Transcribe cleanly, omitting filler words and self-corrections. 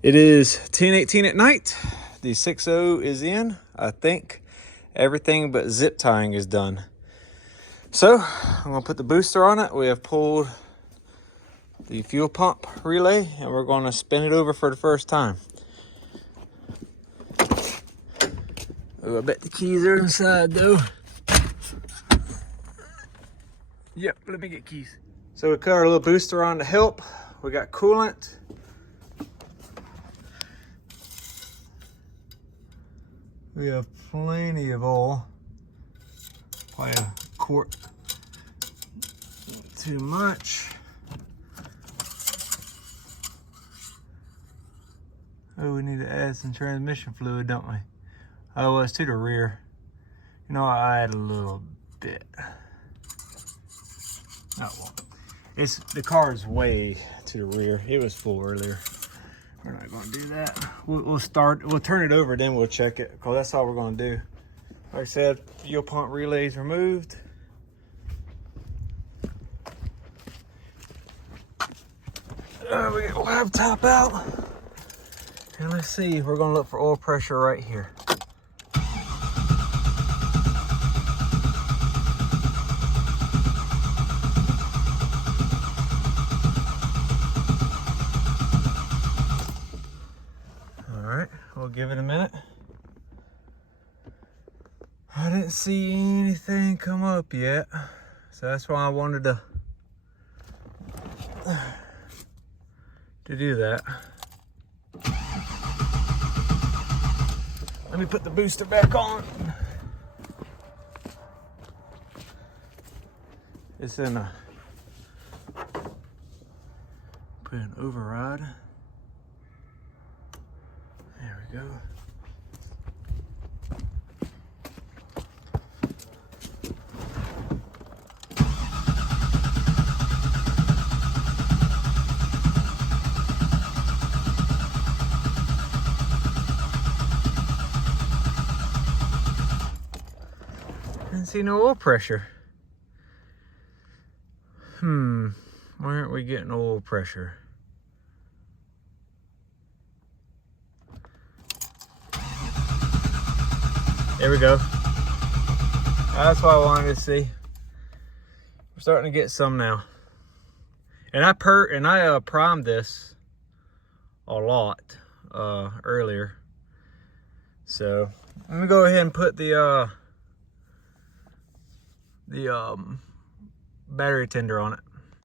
It is 10:18 at night. The 6.0 is in. I think everything but zip tying is done. So I'm gonna put the booster on it. We have pulled the fuel pump relay and we're gonna spin it over for the first time. Oh, I bet the keys are inside though. Yep, let me get keys. So we cut our little booster on to help. We got coolant. We have plenty of oil. Probably a quart too much. Oh, we need to add some transmission fluid, don't we? Oh, well, it's to the rear. You know, I add a little bit. Oh, well. The car's way to the rear. It was full earlier. We're not gonna do that. We'll turn it over, then we'll check it, because that's all we're gonna do. Like I said, fuel pump relays removed. We get laptop out. And let's see, we're gonna look for oil pressure right here. All right, we'll give it a minute. I didn't see anything come up yet, so that's why I wanted to do that. Let me put the booster back on. It's in a, put an override. There we go. Didn't see no oil pressure. Why aren't we getting oil pressure? There we go. That's what I wanted to see. We're starting to get some now. And I primed this a lot earlier. So let me go ahead and put the battery tender on it.